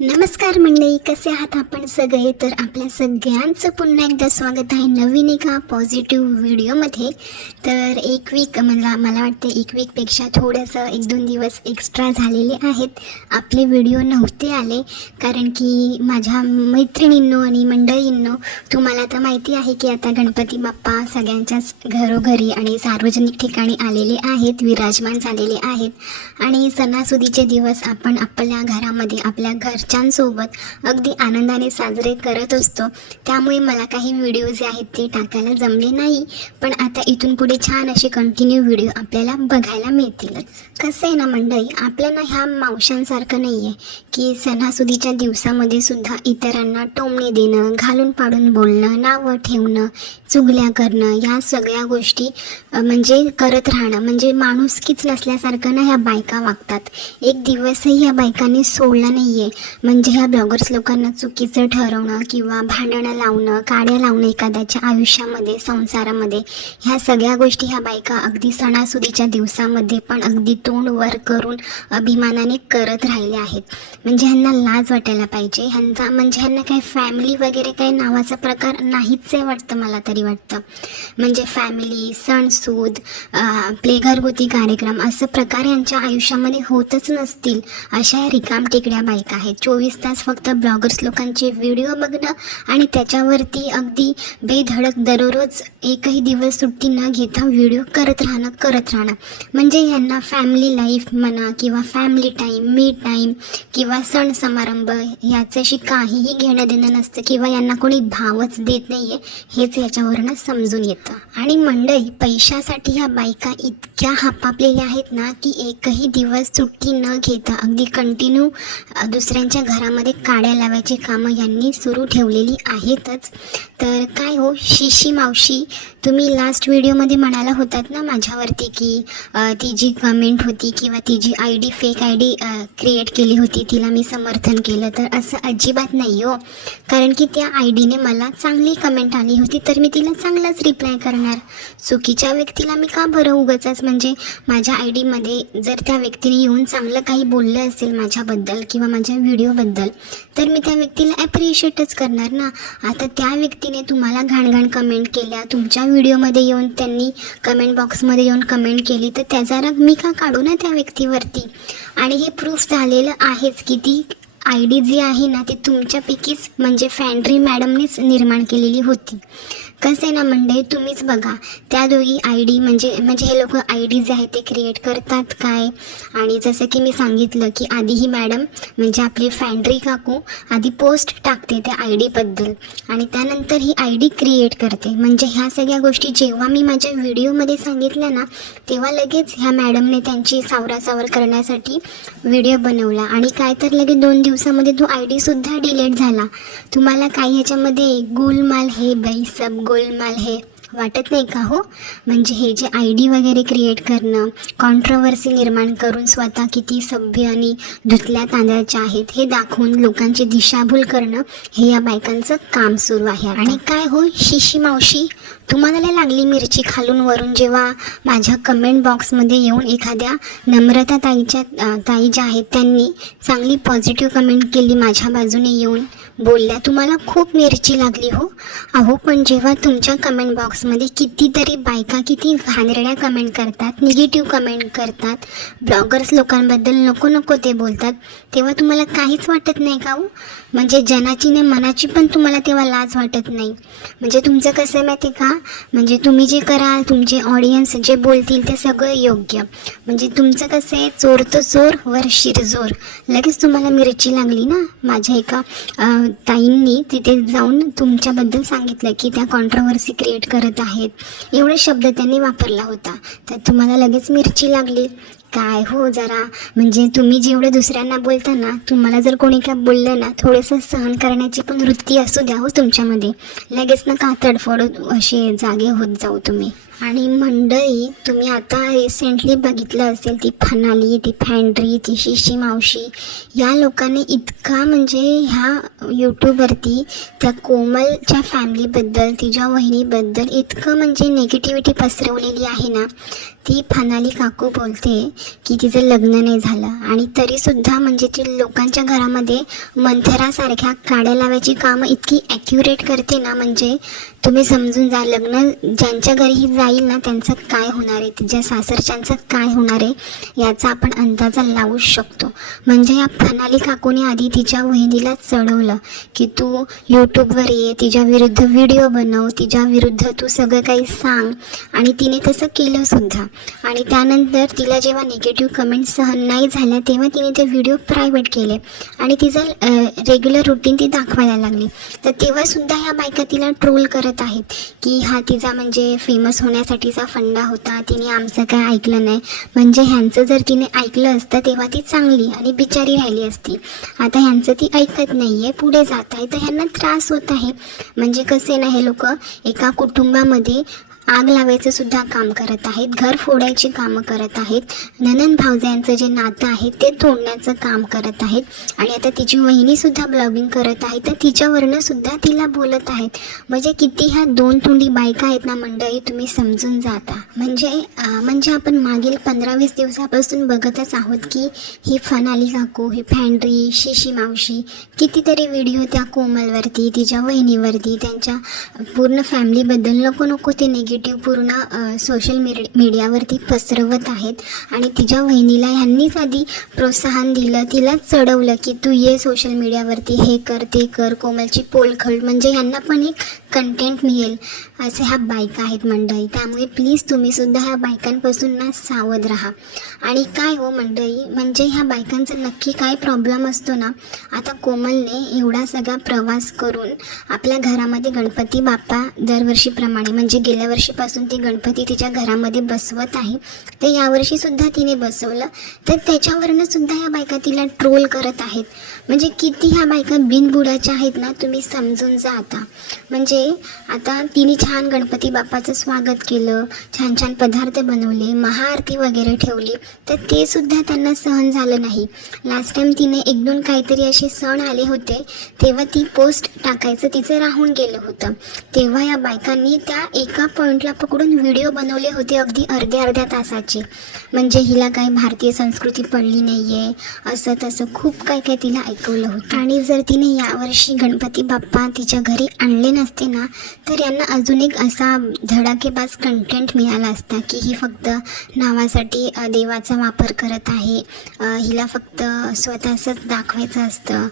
नमस्कार मंडळी, कसे आहात आपण सगळे? तर आपल्या सगळ्यांचं पुन्हा एकदा स्वागत आहे नवीन एका पॉझिटिव्ह व्हिडिओमध्ये. तर एक वीक मला वाटतं एक वीकपेक्षा थोडंसं 1-2 दिवस एक्स्ट्रा झालेले आहेत. आपले व्हिडिओ नव्हते आले कारण की माझ्या मैत्रिणींनो आणि मंडळींनो, तुम्हाला तर माहिती आहे की आता गणपती बाप्पा सगळ्यांच्याच घरोघरी आणि सार्वजनिक ठिकाणी आलेले आहेत, विराजमान झालेले आहेत आणि सणासुदीचे दिवस आपण आपल्या घरामध्ये आपल्या घरच्यांसोबत अगदी आनंदाने साजरे करत असतो. त्यामुळे मला काही व्हिडिओ जे आहेत ते टाकायला जमले नाही, पण आता इथून पुढे छान असे कंटिन्यू व्हिडिओ आपल्याला बघायला मिळतीलच. कसं आहे ना मंडळी, आपल्याला ह्या मावशांसारखं नाही आहे की सणासुदीच्या दिवसामध्ये सुद्धा इतरांना टोमणे देणं, घालून पाडून बोलणं, नावं ठेवणं, चुगल्या करणं, या सगळ्या गोष्टी म्हणजे करत राहणं म्हणजे माणुसकीच नसल्यासारखं ना ह्या बायका वागतात. एक दिवसही ह्या बायकांनी सोडला नाही आहे. म्हणजे ह्या ब्लॉगर्स लोकांना चुकीचं ठरवणं किंवा भांडणं लावणं, काड्या लावणं एखाद्याच्या आयुष्यामध्ये, संसारामध्ये, ह्या सगळ्या गोष्टी ह्या बायका अगदी सणासुदीच्या दिवसामध्ये पण अगदी तोंड वर करून अभिमानाने करत राहिले आहेत. म्हणजे ह्यांना लाज वाटायला पाहिजे. ह्यांना काही फॅमिली वगैरे काही नावाचा प्रकार नाहीच आहे वाटतं, मला तरी वाटतं. म्हणजे फॅमिली, सणसूद, आपले घरगुती कार्यक्रम असं प्रकार यांच्या आयुष्यामध्ये होतच नसतील. अशा या रिकामटेकड्या बायका आहेत. 24 तास फक्त ब्लॉगर्स लोकांचे व्हिडिओ बघणं आणि त्याच्यावरती अगदी बेधडक दररोज एकही दिवस सुट्टी न घेता व्हिडिओ करत राहणं. म्हणजे यांना फॅमिली लाईफ म्हणा किंवा फॅमिली टाईम, मी टाईम किंवा सण समारंभ याच्याशी काहीही घेणं देणं नसतं किंवा यांना कोणी भावच देत नाही आहे, हेच याच्यावरनं समजून येतं. आणि मंडळी, पैशासाठी ह्या बायका इतक्या हापापलेल्या आहेत ना की एकही दिवस सुट्टी न घेता अगदी कंटिन्यू दुसऱ्यांच्या घरामध्ये काड्या लावायची कामं यांनी सुरू ठेवलेली आहेतच. तर काय हो शिशी मावशी, तुम्ही लास्ट व्हिडिओमध्ये म्हणाला होतात ना माझ्यावरती की ती जी कमेंट होती किंवा ती जी फेक आय डी क्रिएट केली होती तिला मी समर्थन केलं. तर असं अजिबात नाही हो, कारण की त्या आय डीने मला चांगली कमेंट आली होती तर मी तिला चांगलाच रिप्लाय करणार. चुकीच्या व्यक्तीला मी का बरं उगाचच, म्हणजे माझ्या आय डीमध्ये जर त्या व्यक्तीने येऊन चांगलं काही बोललं असेल माझ्याबद्दल किंवा माझ्या व्हिडिओबद्दल तर मी त्या व्यक्तीला ॲप्रिशिएटच करणार ना. आता त्या व्यक्तीने तुम्हाला घाणघाण कमेंट केल्या, तुमच्या व्हिडिओमध्ये येऊन त्यांनी कमेंट बॉक्समध्ये येऊन कमेंट केली, तर त्याचा राग मी का काढू ना त्या व्यक्तीवरती. आणि हे प्रूफ झालेलं आहेच की ती आय डी जी आहे ना ती तुमच्यापैकीच म्हणजे फॅन्ड्री मॅडमनेच निर्माण केलेली होती. कसं आहे ना मंडळी, तुम्हीच बघा त्या दोघी आय डी म्हणजे हे लोक आय डी जे आहे ते क्रिएट करतात काय. आणि जसं की मी सांगितलं की आधी ही मॅडम म्हणजे आपली फॅन्ड्री काकू आधी पोस्ट टाकते त्या आय डीबद्दल आणि त्यानंतर ही आय डी क्रिएट करते. म्हणजे ह्या सगळ्या गोष्टी जेव्हा मी माझ्या व्हिडिओमध्ये सांगितल्या ना तेव्हा लगेच ह्या मॅडमने त्यांची सावरासावर करण्यासाठी व्हिडिओ बनवला आणि काय तर लगेच 2 दिवसामध्ये तो आय डीसुद्धा डिलीट झाला. तुम्हाला काही ह्याच्यामध्ये गोलमाल है बाई, सब गोलमाल है वाटत नाही का हो? म्हणजे हे जे आय डी वगैरे क्रिएट करणं, कॉन्ट्रोवर्सी निर्माण करून स्वतः किती सभ्य आणि धुतल्या तांदळाच्या आहेत हे दाखवून लोकांची दिशाभूल करणं हे या बायकांचं काम सुरू आहे. आणि काय हो शिशी मावशी, तुम्हाला लागली मिरची खालून वरून जेव्हा माझ्या कमेंट बॉक्समध्ये येऊन एखाद्या नम्रता ताई ज्या आहेत त्यांनी चांगली पॉझिटिव्ह कमेंट केली, माझ्या बाजूने येऊन बोलल्या, तुम्हाला खूप मिरची लागली हो. अहो पण जेव्हा तुमच्या कमेंट बॉक्समध्ये कितीतरी बायका किती घाणेरड्या कमेंट करतात, निगेटिव्ह कमेंट करतात, ब्लॉगर्स लोकांबद्दल नको ते बोलतात, तेव्हा तुम्हाला काहीच वाटत नाही का हो? म्हणजे जनाची नाही मनाची पण तुम्हाला तेव्हा लाज वाटत नाही. म्हणजे तुमचं कसं आहे माहिती का, म्हणजे तुम्ही जे कराल, तुमचे ऑडियन्स जे बोलतील ते सगळं योग्य. म्हणजे तुमचं कसं आहे, चोर तो चोर वर शिरजोर. लगेच तुम्हाला मिरची लागली ना. माझ्या एका ताईंनी तिथे जाऊन तुमच्याबद्दल सांगितलं की त्या कॉन्ट्रोवर्सी क्रिएट करत आहेत, एवढे शब्द त्यांनी वापरला होता, तर तुम्हाला लगेच मिरची लागली. काय हो, जरा म्हणजे तुम्ही जेवढं दुसऱ्यांना बोलता ना, तुम्हाला जर कोणी काय बोललं ना थोडंसं सहन करण्याची पण वृत्ती असू द्या हो तुमच्यामध्ये. लगेच ना का तडफड असे जागे होत जाऊ तुम्ही. आणि मंडळी, तुम्ही आता रिसेंटली बघितलं असेल ती फनाली, ती फॅन्ड्री, ती शिशी मावशी, या लोकांनी इतका म्हणजे ह्या यूट्यूबवरती त्या कोमलच्या फॅमिलीबद्दल, तिच्या वहिनीबद्दल इतकं म्हणजे निगेटिव्हिटी पसरवलेली आहे ना. ती फनाली काकू बोलते की तिचं लग्न नाही झालं आणि तरीसुद्धा म्हणजे ती लोकांच्या घरामध्ये मंथरासारख्या काड्या लावायची कामं इतकी ॲक्युरेट करते ना, म्हणजे तुम्ही समजून जा लग्न ज्यांच्या घरी जाईल ना त्यांचं काय होणार आहे, तिच्या सासरच्यांचं काय होणार आहे याचा आपण अंदाजा लावू शकतो. म्हणजे या फनाली काकूने आधी तिच्या वहिनीला चढवलं की तू यूट्यूबवर ये, तिच्या विरुद्ध व्हिडिओ बनव, तिच्या विरुद्ध तू सगळं काही सांग, आणि तिने तसं केलं सुद्धा. आणि त्यानंतर तिला जेव्हा निगेटिव्ह कमेंट्स सहन नाही झाल्या तेव्हा तिने ते व्हिडिओ प्रायव्हेट केले आणि तिचं रेग्युलर रुटीन ती दाखवायला लागली. तर तेव्हासुद्धा ह्या बायका तिला ट्रोल करत आहेत की हा तिचा म्हणजे फेमस होण्यासाठीचा फंडा होता, तिने आमचं काय ऐकलं नाही. म्हणजे ह्यांचं जर तिने ऐकलं असतं तेव्हा ती चांगली आणि बिचारी राहिली असती. आता ह्यांचं ती ऐकत नाही आहे, पुढे जात आहे, तर ह्यांना त्रास होत आहे. म्हणजे कसे ना हे लोक एका कुटुंबामध्ये आग लावायचं सुद्धा काम करत आहेत, घर फोडायची कामं करत आहेत, नणंद भावजांचं जे नातं आहे ते तोडण्याचं काम करत आहेत. आणि आता तिची वहिनीसुद्धा ब्लॉगिंग करत आहे तर तिच्यावरनं सुद्धा तिला बोलत आहेत. म्हणजे किती ह्या दोन तोंडी बायका आहेत ना मंडळी, तुम्ही समजून जाता. म्हणजे आपण मागील 15-20 दिवसापासून बघतच आहोत की ही फनाली काकू, ही फॅन्ड्री, शिशी मावशी कितीतरी व्हिडिओ त्या कोमलवरती, तिच्या वहिनीवरती, त्यांच्या पूर्ण फॅमिलीबद्दल नको ते निगेटिव्ह पूर्ण सोशल मीडियावरती पसरवत आहेत. आणि तिच्या वहिनीला ह्यांनीच आधी प्रोत्साहन दिलं, तिलाच चढवलं की तू ये सोशल मीडियावरती, हे कर ते कर, कोमलची पोल खळ, म्हणजे ह्यांना पण एक कंटेंट मिळेल असे ह्या बायका आहेत मंडळी. त्यामुळे प्लीज तुम्हीसुद्धा ह्या बायकांपासून ना सावध राहा. आणि काय हो मंडळी, म्हणजे ह्या बायकांचा नक्की काय प्रॉब्लेम असतो ना. आता कोमलने एवढा सगळा प्रवास करून आपल्या घरामध्ये गणपती बाप्पा दरवर्षीप्रमाणे म्हणजे गेल्या वर्षीपासून ती गणपती तिच्या घरामध्ये बसवत आहे, तर यावर्षीसुद्धा तिने बसवलं. तर त्याच्यावरनं सुद्धा ह्या बायका तिला ट्रोल करत आहेत. म्हणजे किती ह्या बायका बिनबुडाच्या आहेत ना, तुम्ही समजून जा आता. म्हणजे आता तिने छान गणपती बाप्पाचं स्वागत केलं, छान छान पदार्थ बनवले, महाआरती वगैरे ठेवली, तर ते सुद्धा त्यांना सहन झालं नाही. लास्ट टाईम तिने 1-2 काहीतरी असे सण आले होते तेव्हा ती पोस्ट टाकायचं तिचं राहून गेलं होतं. तेव्हा या बायकांनी त्या एका पॉईंटला पकडून व्हिडिओ बनवले होते अगदी अर्ध्या तासाचे. म्हणजे हिला काही भारतीय संस्कृती पडली नाही आहे असं तसं खूप काय तिला ऐकवलं होतं. आणि जर तिने यावर्षी गणपती बाप्पा तिच्या घरी आणले नसते ना तर यांना अजून एक असा धडाकेबाज कंटेंट मिळाला असता की ही फक्त नावासाठी देवाचा वापर करत आहे, हिला फक्त स्वतःचंच दाखवायचं असतं,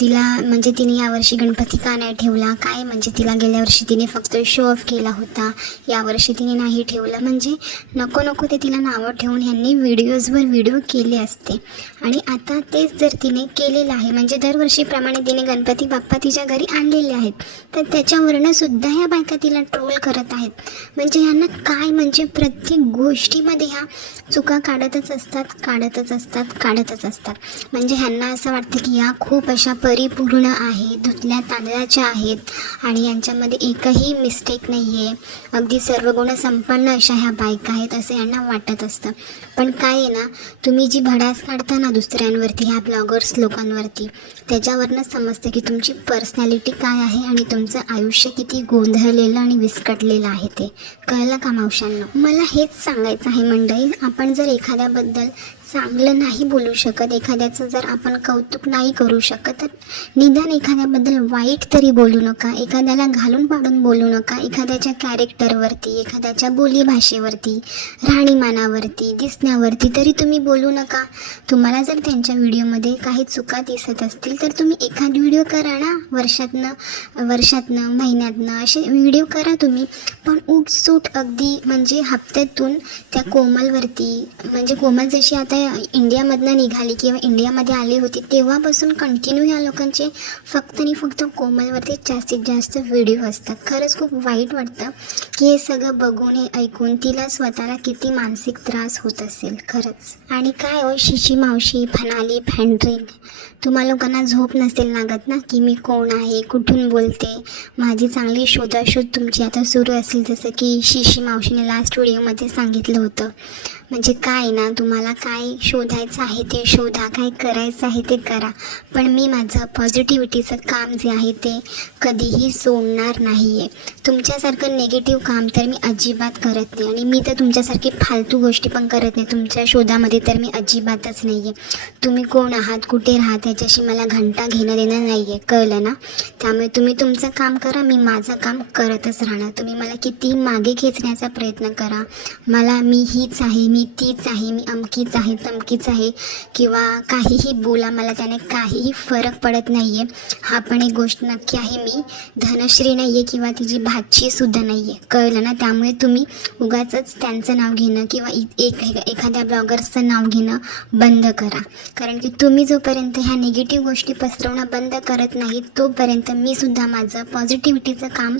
तिला म्हणजे तिने यावर्षी गणपती का नाही ठेवला काय, म्हणजे तिला गेल्या वर्षी तिने फक्त शो ऑफ केला होता, यावर्षी तिने नाही ठेवलं. म्हणजे नको ते तिला नावं ठेवून ह्यांनी व्हिडिओजवर व्हिडिओ केले असते. आणि आता तेच जर तिने केलेलं आहे, म्हणजे दरवर्षीप्रमाणे तिने गणपती बाप्पा तिच्या घरी आणलेले आहेत, तर त्याच्यावरनं सुद्धा ह्या बायका तिला ट्रोल करत आहेत. म्हणजे ह्यांना काय, म्हणजे प्रत्येक गोष्टीमध्ये ह्या चुका काढतच असतात. म्हणजे ह्यांना असं वाटतं की या खूप अशा परिपूर्ण आहेत, धुतल्या तांदळाच्या आहेत आणि यांच्यामध्ये एकही मिस्टेक नाही आहे, अगदी सर्व गुण संपन्न अशा ह्या बायका आहेत असं यांना वाटत असतं. पण काय आहे ना, तुम्ही जी भडास काढता ना दुसऱ्यांवरती, ह्या ब्लॉगर्स लोकांवरती, त्याच्यावरनं समजतं की तुमची पर्सनॅलिटी काय आहे आणि तुमचं आयुष्य किती गोंधळलेलं आणि विस्कटलेलं आहे. ते कळलं का मावशांना? मला हेच सांगायचं आहे मंडळी, आपण जर एखाद्याबद्दल चांगलं नाही बोलू शकत, एखाद्याचं जर आपण कौतुक नाही करू शकत, तर निदान एखाद्याबद्दल वाईट तरी बोलू नका, एखाद्याला घालून पाडून बोलू नका, एखाद्याच्या कॅरेक्टरवरती, एखाद्याच्या बोलीभाषेवरती, राहणीमानावरती, दिसण्यावरती तरी तुम्ही बोलू नका. तुम्हाला जर त्यांच्या व्हिडिओमध्ये काही चुका दिसत असतील तर तुम्ही एखाद व्हिडिओ करा ना, वर्षातनं महिन्यातनं असे व्हिडिओ करा तुम्ही. पण उठसूट अगदी म्हणजे हप्त्यातून त्या कोमलवरती, म्हणजे कोमल जशी आता इंडियामधनं निघाली किंवा इंडियामध्ये आली होती तेव्हापासून कंटिन्यू या लोकांचे फक्त आणि फक्त कोमलवरती जास्तीत जास्त व्हिडिओ असतात. खरंच खूप वाईट वाटतं की हे सगळं बघून, हे ऐकून तिला स्वतःला किती मानसिक त्रास होत असेल खरंच. आणि काय हो शिशी मावशी, फनाली, फॅन्ड्रिंग, तुम्हा लोकांना झोप नसेल लागत ना की मी कोण आहे, कुठून बोलते. माझी चांगली शोधाशोध तुमची आता सुरू असेल, जसं की शिशी मावशीने लास्ट व्हिडिओमध्ये सांगितलं होतं. म्हणजे काय ना, तुम्हाला काय काय शोधायचं आहे ते शोधा, काय करायचं आहे ते करा, पण मी माझं पॉझिटिव्हिटीचं काम जे आहे ते कधीही सोडणार नाही आहे. तुमच्यासारखं निगेटिव्ह काम तर मी अजिबात करत नाही आणि मी तर तुमच्यासारखी फालतू गोष्टी पण करत नाही. तुमच्या शोधामध्ये तर मी अजिबातच नाही आहे. तुम्ही कोण आहात, कुठे राहात याच्याशी मला घंटा घेणं देणं नाही आहे, कळलं ना? त्यामुळे तुम्ही तुमचं काम करा, मी माझं काम करतच राहणार. तुम्ही मला किती मागे खेचण्याचा प्रयत्न करा, मी हीच आहे, मी तीच आहे, मी अमकीच आहे, तमकीच आहे किंवा काहीही बोला, मला त्याने काहीही फरक पडत नाही आहे. हा पण एक गोष्ट नक्की आहे, मी धनश्री नाही आहे किंवा तिची भाचीसुद्धा नाही आहे, कळलं ना? त्यामुळे तुम्ही उगाचच त्यांचं नाव घेणं किंवा एखाद्या ब्लॉगर्सचं नाव घेणं बंद करा. कारण की तुम्ही जोपर्यंत ह्या निगेटिव्ह गोष्टी पसरवणं बंद करत नाही तोपर्यंत मी सुद्धा माझं पॉझिटिव्हिटीचं काम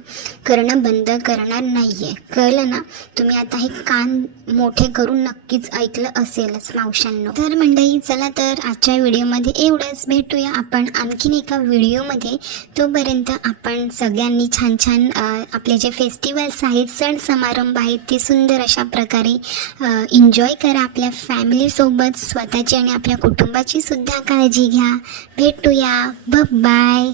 करणं बंद करणार नाही आहे, कळलं ना? तुम्ही आता हे कान मोठे करून नक्कीच ऐकलं असेलच मावशांनो. तर मंडळी, चला तर आजच्या व्हिडिओमध्ये एवढंच. भेटूया आपण आणखीन एका व्हिडिओमध्ये. तोपर्यंत आपण सगळ्यांनी छान छान आपले जे फेस्टिवल्स आहेत, सण समारंभ आहेत, ते सुंदर अशा प्रकारे एन्जॉय करा आपल्या फॅमिलीसोबत. स्वतःची आणि आपल्या कुटुंबाची सुद्धा काळजी घ्या. भेटूया. बाय.